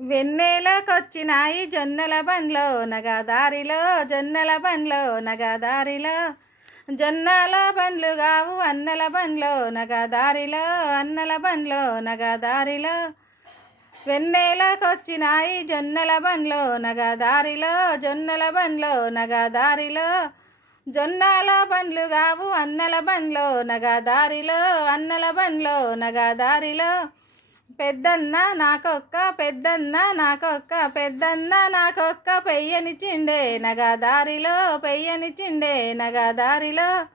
వెన్నెలకొచ్చినాయి జొన్నల బండ్లో నగదారిలో, జొన్నల బండ్లో నగదారిలో, జొన్నల బండ్లు గావు అన్నల బండ్లో నగదారిలో, అన్నల బండ్లో నగదారిలో. వెన్నెలకొచ్చినాయి జొన్నల బండ్లో నగదారిలో, జొన్నల బండ్లో నగదారిలో, జొన్నల బండ్లు గావు అన్నల బండ్లో నగదారిలో, అన్నల బండ్లో నగదారిలో. పెద్దన్న నాకొక్క పెద్దన్న నాకొక్క పెద్దన్న నాకొక్క పెయ్యనిచ్చిండే నగదారిలో, పెయ్యనిచ్చిండే నగదారిలో.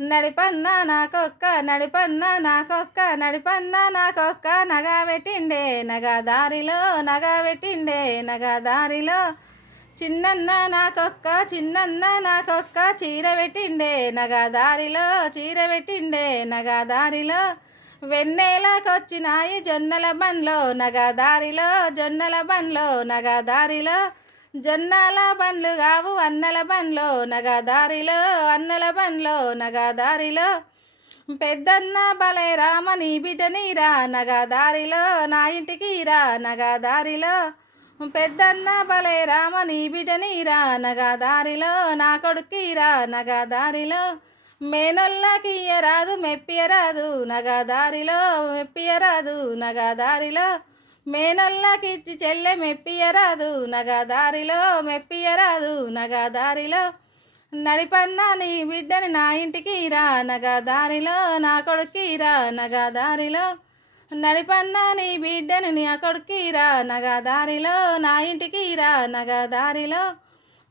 నడిపన్న నాకొక్క నడిపన్న నాకొక్క నడిపన్న నాకొక్క నగ పెట్టిండే నగదారిలో, నగ పెట్టిండే నగదారిలో. చిన్నన్న నాకొక్క చిన్నన్న నాకొక్క చీర పెట్టిండే నగదారిలో, చీర పెట్టిండే నగదారిలో. వెన్నెలకొచ్చినాయి జొన్నల బండ్లో నగదారిలో, జొన్నల బండ్లో నగదారిలో, జొన్నల బండ్లు గావు అన్నల బండ్లో నగదారిలో, అన్నల బండ్లో నగదారిలో. పెద్దన్న బలే రామ నీ బిడ్డనీరా నగదారిలో, నా ఇంటికి రా నగదారిలో. పెద్దన్న బలే రామ నీ బిడ్డనీరా నగదారిలో, నా కొడుకురా నగదారిలో. మేనొల్లకి ఇయ్యరాదు మెప్పియరాదు నగదారిలో, మెప్పియరాదు నగదారిలో. మేనొల్లకి ఇచ్చి చెల్లె మెప్పియరాదు నగదారిలో, మెప్పియరాదు నగదారిలో. నడిపన్న నీ బిడ్డని నా ఇంటికి రా నగదారిలో, నా కొడుక్కి రా నగదారిలో. నడిపన్న నీ బిడ్డని నా కొడుక్కి రా నగదారిలో, నా ఇంటికి రా నగదారిలో.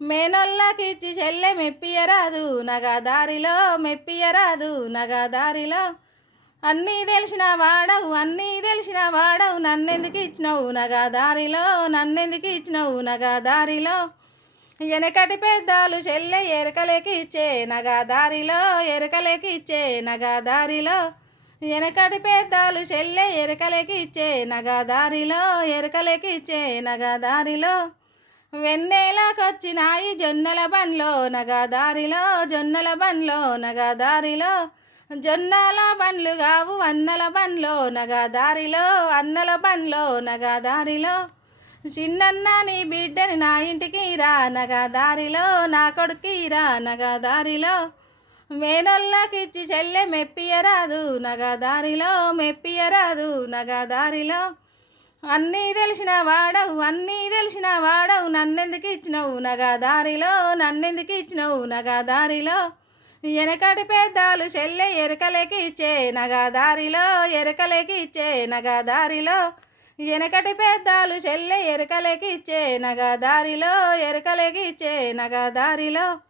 మేనొల్లకిచ్చి చెల్లె మెప్పియరాదు నగదారిలో, మెప్పియరాదు నగదారిలో. అన్నీ తెలిసిన వాడవు అన్నీ తెలిసిన వాడవు నన్నెందుకు ఇచ్చినవు నగదారిలో, నన్నెందుకు ఇచ్చినవు నగదారిలో. వెనకటి పెద్దాలు చెల్లె ఎరకలేకి ఇచ్చే నగదారిలో, ఎరకలేకి ఇచ్చే నగదారిలో. వెనకటి పెద్దాలు చెల్లె ఎరకలేకి ఇచ్చే నగదారిలో, ఎరకలేకి ఇచ్చే నగదారిలో. వెన్నెలకొచ్చినాయి జొన్నల బండ్లో నగదారిలో, జొన్నల బండ్లో నగదారిలో, జొన్నల బండ్లు గావు అన్నల బండ్లో నగదారిలో, అన్నల బండ్లో నగదారిలో. చిన్నన్న నీ బిడ్డని నా ఇంటికి రా నగదారిలో, నా కొడుక్కి రా నగదారిలో. మేనొల్లకిచ్చి చెల్లె మెప్పియరాదు నగదారిలో, మెప్పియరాదు నగదారిలో. అన్నీ తెలిసిన వాడవు అన్నీ తెలిసిన వాడవు నన్నెందుకు ఇచ్చినవు నగదారిలో, నన్నెందుకు ఇచ్చినవు నగదారిలో. వెనకటి పెద్దాలు చెల్లె ఎరకలేకి ఇచ్చే నగదారిలో, ఎరకలేకి ఇచ్చే నగదారిలో. వెనకటి పెద్దాలు చెల్లె ఎరకలేకి ఇచ్చే నగదారిలో, ఎరకలేకి ఇచ్చే నగదారిలో.